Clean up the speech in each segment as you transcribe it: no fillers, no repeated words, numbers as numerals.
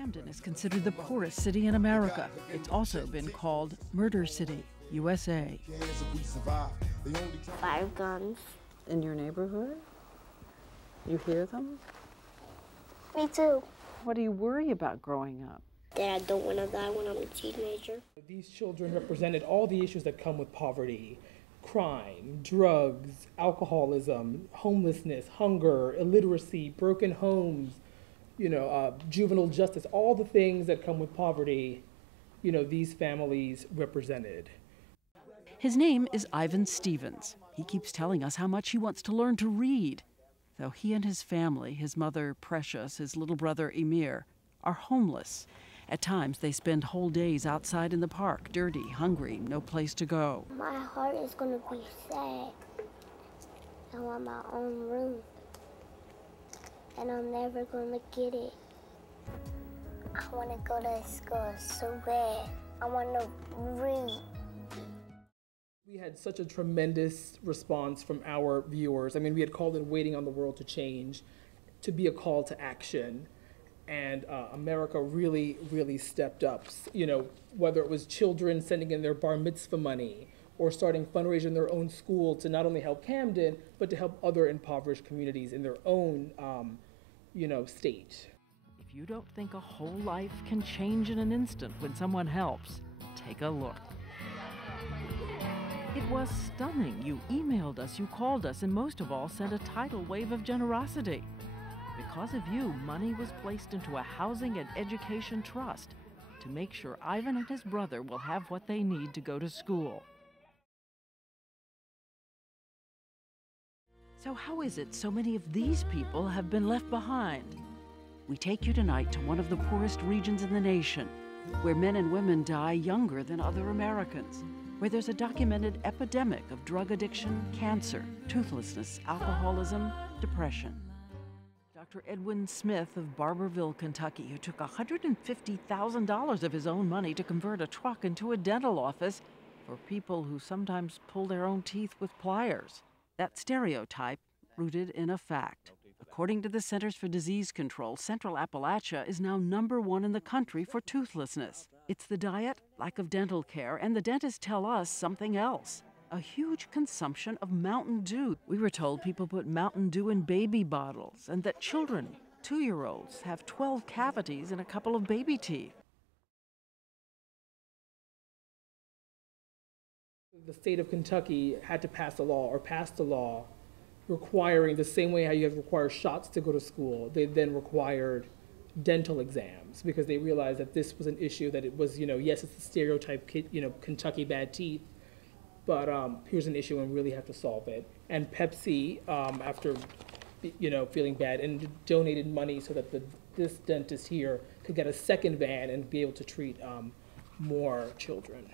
Camden is considered the poorest city in America. It's also been called Murder City, USA. 5 guns. In your neighborhood? You hear them? Me too. What do you worry about growing up? That I don't want to die when I'm a teenager. These children represented all the issues that come with poverty: crime, drugs, alcoholism, homelessness, hunger, illiteracy, broken homes, juvenile justice, all the things that come with poverty, these families represented. His name is Ivan Stevens. He keeps telling us how much he wants to learn to read. Though he and his family, his mother Precious, his little brother Emir, are homeless. At times they spend whole days outside in the park, dirty, hungry, no place to go. My heart is going to be sad. I want my own room. And I'm never going to get it. I want to go to school so bad. I want to read. We had such a tremendous response from our viewers. I mean, we had called it Waiting on the World to Change to be a call to action. And America really, really stepped up. Whether it was children sending in their bar mitzvah money or starting fundraisers in their own school to not only help Camden, but to help other impoverished communities in their own, state. If you don't think a whole life can change in an instant when someone helps, take a look. It was stunning. You emailed us, you called us, and most of all sent a tidal wave of generosity. Because of you, money was placed into a housing and education trust to make sure Ivan and his brother will have what they need to go to school. So how is it so many of these people have been left behind? We take you tonight to one of the poorest regions in the nation, where men and women die younger than other Americans, where there's a documented epidemic of drug addiction, cancer, toothlessness, alcoholism, depression. Dr. Edwin Smith of Barberville, Kentucky, who took $150,000 of his own money to convert a truck into a dental office for people who sometimes pull their own teeth with pliers. That stereotype rooted in a fact. According to the Centers for Disease Control, Central Appalachia is now #1 in the country for toothlessness. It's the diet, lack of dental care, and the dentists tell us something else. A huge consumption of Mountain Dew. We were told people put Mountain Dew in baby bottles and that children, 2-year-olds, have 12 cavities and a couple of baby teeth. The state of Kentucky had to pass a law, or passed a law, requiring, the same way how you have to require shots to go to school, they then required dental exams because they realized that this was an issue, that it was, yes, it's a stereotype, Kentucky bad teeth, but here's an issue and we really have to solve it. And Pepsi, after feeling bad, and donated money so that this dentist here could get a second van and be able to treat more children.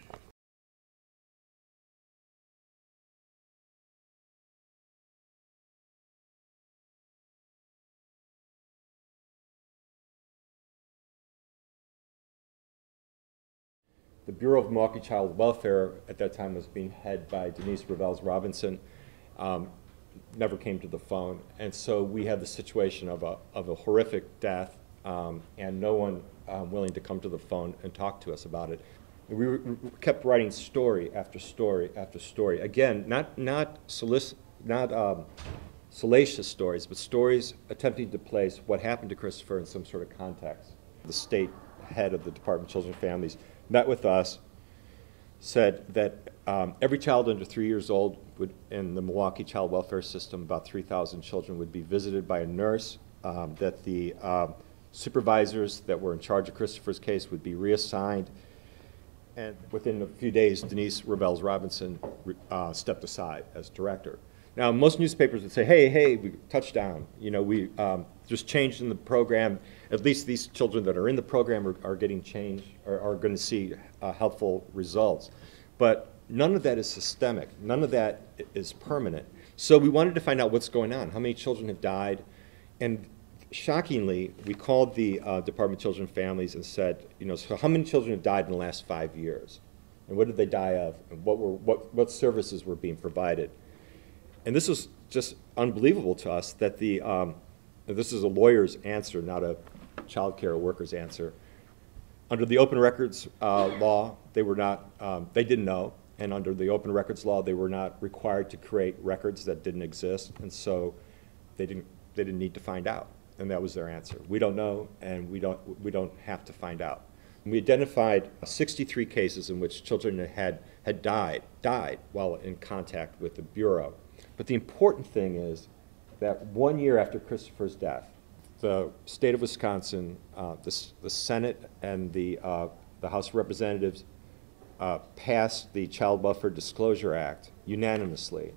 The Bureau of Milwaukee Child Welfare at that time was being headed by Denise Revels Robinson, never came to the phone. And so we had the situation of a horrific death and no one willing to come to the phone and talk to us about it. We kept writing story after story after story. Again, not salacious stories, but stories attempting to place what happened to Christopher in some sort of context. The state head of the Department of Children and Families met with us, said that every child under 3 years old would, in the Milwaukee child welfare system, about 3,000 children would be visited by a nurse, that the supervisors that were in charge of Christopher's case would be reassigned, and within a few days, Denise Revels Robinson stepped aside as director. Now, most newspapers would say, hey, we touchdown. We just changed in the program. At least these children that are in the program are getting changed, are going to see helpful results. But none of that is systemic. None of that is permanent. So we wanted to find out what's going on. How many children have died? And shockingly, we called the Department of Children and Families and said, so how many children have died in the last 5 years? And what did they die of? And what services were being provided? And this was just unbelievable to us that this is a lawyer's answer, not a child care workers answer. Under the open records law, they were not, they didn't know, and under the open records law, they were not required to create records that didn't exist, and so they didn't need to find out, and that was their answer. We don't know, and we don't have to find out. And we identified 63 cases in which children had died while in contact with the Bureau. But the important thing is that 1 year after Christopher's death, the state of Wisconsin, the Senate and the House of Representatives passed the Child Welfare Disclosure Act unanimously,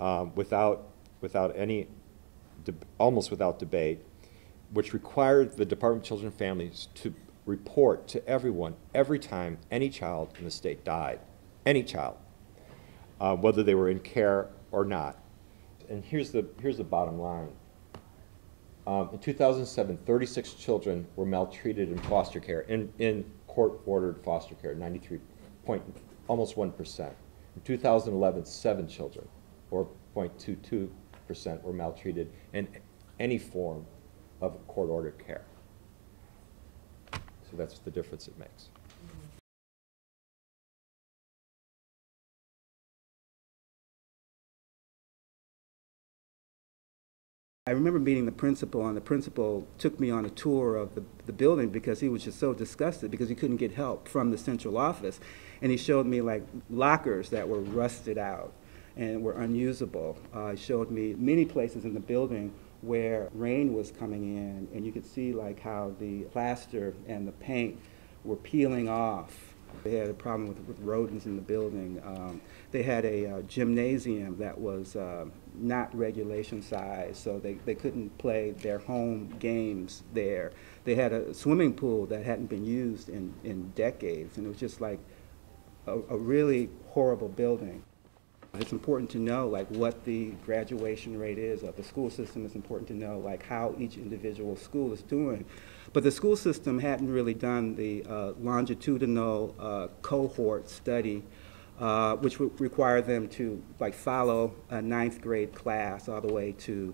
almost without debate, which required the Department of Children and Families to report to everyone every time any child in the state died, any child, whether they were in care or not. And here's the bottom line. In 2007, 36 children were maltreated in foster care, in court-ordered foster care, 93 point, almost 1%. In 2011, 7 children, or 0.22%, were maltreated in any form of court-ordered care. So that's the difference it makes. I remember meeting the principal, and the principal took me on a tour of the building because he was just so disgusted because he couldn't get help from the central office. And he showed me like lockers that were rusted out and were unusable. He showed me many places in the building where rain was coming in, and you could see like how the plaster and the paint were peeling off. They had a problem with rodents in the building. They had a gymnasium that was not regulation size, so they couldn't play their home games there. They had a swimming pool that hadn't been used in decades, and it was just like a really horrible building. It's important to know like what the graduation rate is of the school system. It's important to know like how each individual school is doing. But the school system hadn't really done the longitudinal cohort study, which would require them to like follow a 9th grade class all the way to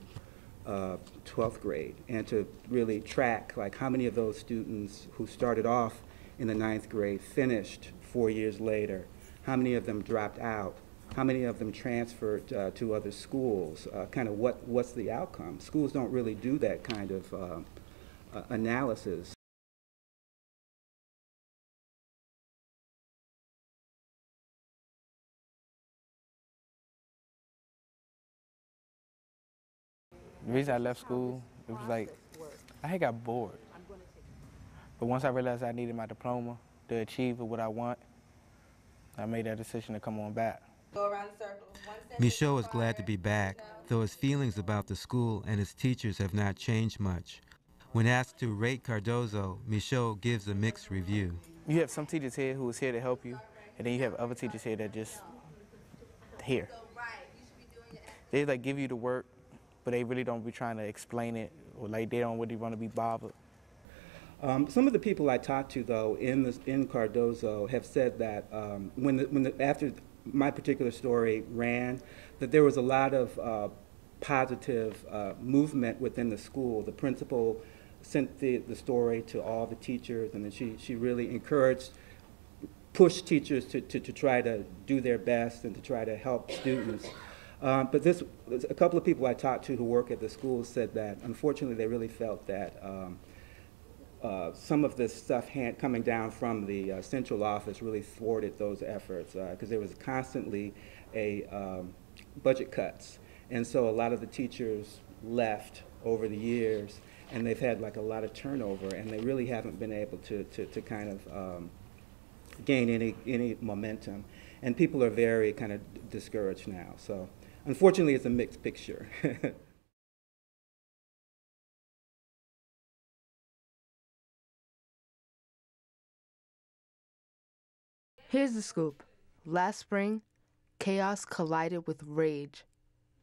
12th grade, and to really track like how many of those students who started off in the 9th grade finished 4 years later, how many of them dropped out, how many of them transferred to other schools, kind of what's the outcome. Schools don't really do that kind of analysis. The reason I left school, it was like, I had got bored. But once I realized I needed my diploma to achieve what I want, I made that decision to come on back. Michaud is glad to be back, though his feelings about the school and its teachers have not changed much. When asked to rate Cardozo, Michaud gives a mixed review. You have some teachers here who is here to help you, and then you have other teachers here that just here. They like give you the work, but they really don't be trying to explain it, or like they don't really want to be bothered. Some of the people I talked to, though, in Cardozo have said that after my particular story ran, that there was a lot of positive movement within the school. The principal sent the story to all the teachers, and then she really encouraged, pushed teachers to try to do their best and to try to help students. But a couple of people I talked to who work at the school said that, unfortunately, they really felt that some of this stuff coming down from the central office really thwarted those efforts, because there was constantly budget cuts. And so a lot of the teachers left over the years, and they've had like a lot of turnover, and they really haven't been able to kind of gain any momentum. And people are very kind of discouraged now. So unfortunately, it's a mixed picture. Here's the scoop. Last spring, chaos collided with rage.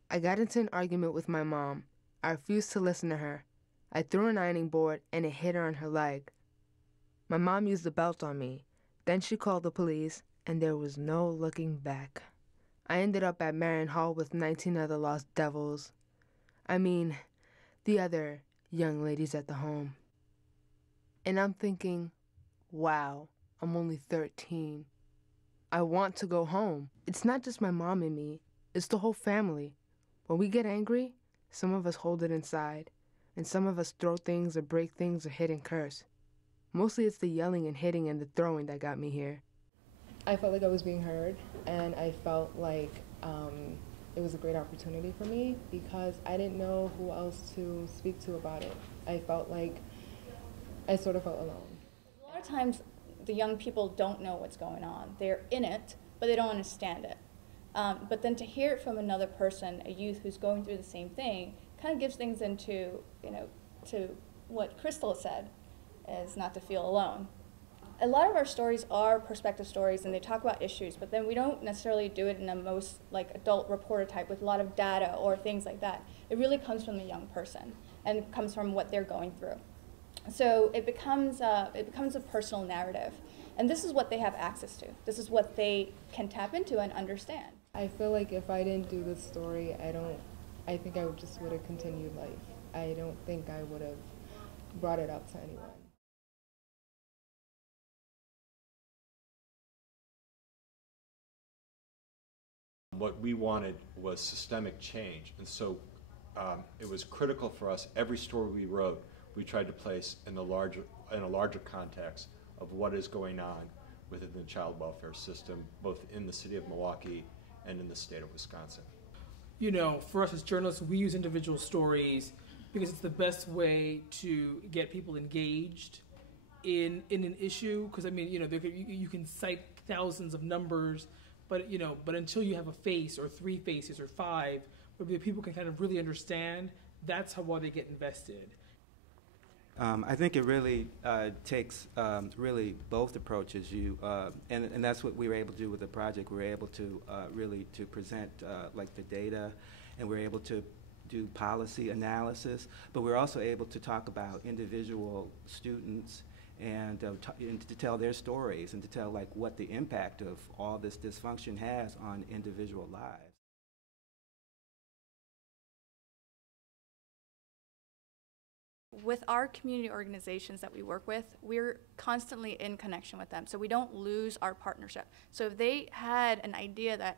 I got into an argument with my mom. I refused to listen to her. I threw an ironing board and it hit her on her leg. My mom used a belt on me. Then she called the police, and there was no looking back. I ended up at Marion Hall with 19 other lost devils. I mean, the other young ladies at the home. And I'm thinking, wow, I'm only 13. I want to go home. It's not just my mom and me, it's the whole family. When we get angry, some of us hold it inside, and some of us throw things or break things or hit and curse. Mostly it's the yelling and hitting and the throwing that got me here. I felt like I was being heard, and I felt like it was a great opportunity for me because I didn't know who else to speak to about it. I felt like I sort of felt alone. A lot of times the young people don't know what's going on. They're in it, but they don't understand it. But then to hear it from another person, a youth who's going through the same thing, kind of gives things into, to what Crystal said, is not to feel alone. A lot of our stories are perspective stories, and they talk about issues, but then we don't necessarily do it in a most adult reporter type with a lot of data or things like that. It really comes from the young person and comes from what they're going through. So it becomes a personal narrative, and this is what they have access to. This is what they can tap into and understand. I feel like if I didn't do this story, I think I just would have continued life. I don't think I would have brought it up to anyone. What we wanted was systemic change, and so it was critical for us. Every story we wrote, we tried to place in a larger context of what is going on within the child welfare system, both in the city of Milwaukee and in the state of Wisconsin. For us as journalists, we use individual stories because it's the best way to get people engaged in an issue. Because you can cite thousands of numbers, but until you have a face or 3 faces or 5, where people can kind of really understand, that's how they get invested. I think it really takes really both approaches. And that's what we were able to do with the project. We were able to really to present the data, and we were able to do policy analysis, but we're also able to talk about individual students and to tell their stories and to tell what the impact of all this dysfunction has on individual lives. With our community organizations that we work with, we're constantly in connection with them, so we don't lose our partnership. So if they had an idea that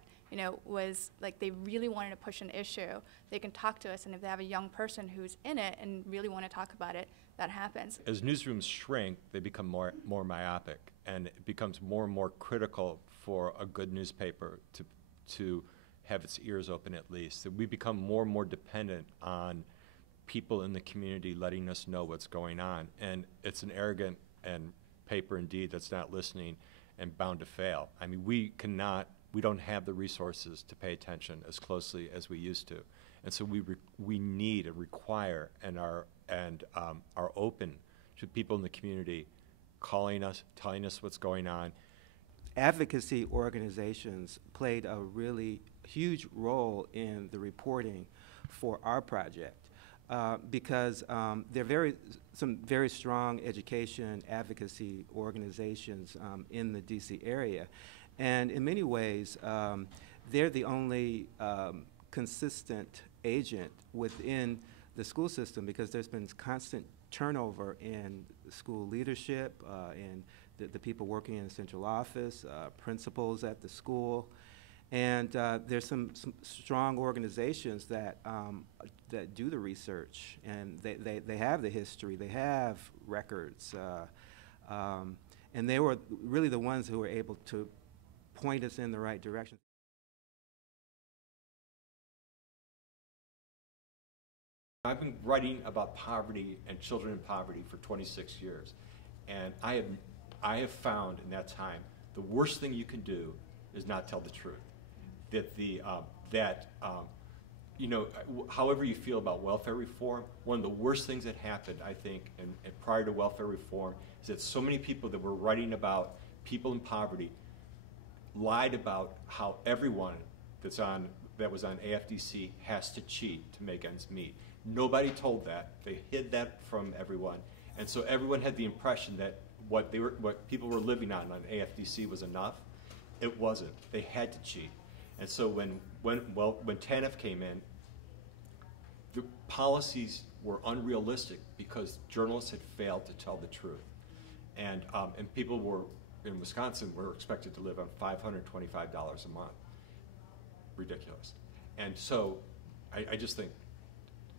was they really wanted to push an issue, they can talk to us, and if they have a young person who's in it and really want to talk about it, that happens. As newsrooms shrink, they become more myopic, and it becomes more and more critical for a good newspaper to have its ears open at least. That we become more and more dependent on people in the community letting us know what's going on, and it's an arrogant and paper indeed that's not listening and bound to fail. I mean, we don't have the resources to pay attention as closely as we used to, and so we need and require and are open to people in the community calling us, telling us what's going on. Advocacy organizations played a really huge role in the reporting for our project. Because there are some very strong education advocacy organizations in the DC area. And in many ways, they're the only consistent agent within the school system, because there's been constant turnover in school leadership, and the people working in the central office, principals at the school. And there's some strong organizations that do the research, and they have the history, they have records, and they were really the ones who were able to point us in the right direction. I've been writing about poverty and children in poverty for 26 years, and I have found in that time the worst thing you can do is not tell the truth. However you feel about welfare reform, one of the worst things that happened, I think, and prior to welfare reform, is that so many people that were writing about people in poverty lied about how everyone that was on AFDC has to cheat to make ends meet. Nobody told that. They hid that from everyone, and so everyone had the impression that what people were living on AFDC was enough. It wasn't. They had to cheat. And so when TANF came in, the policies were unrealistic because journalists had failed to tell the truth. And people were, in Wisconsin, were expected to live on $525 a month. Ridiculous. And so I just think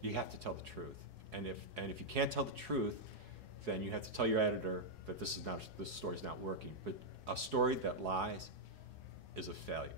you have to tell the truth. And if you can't tell the truth, then you have to tell your editor that this story's not working. But a story that lies is a failure.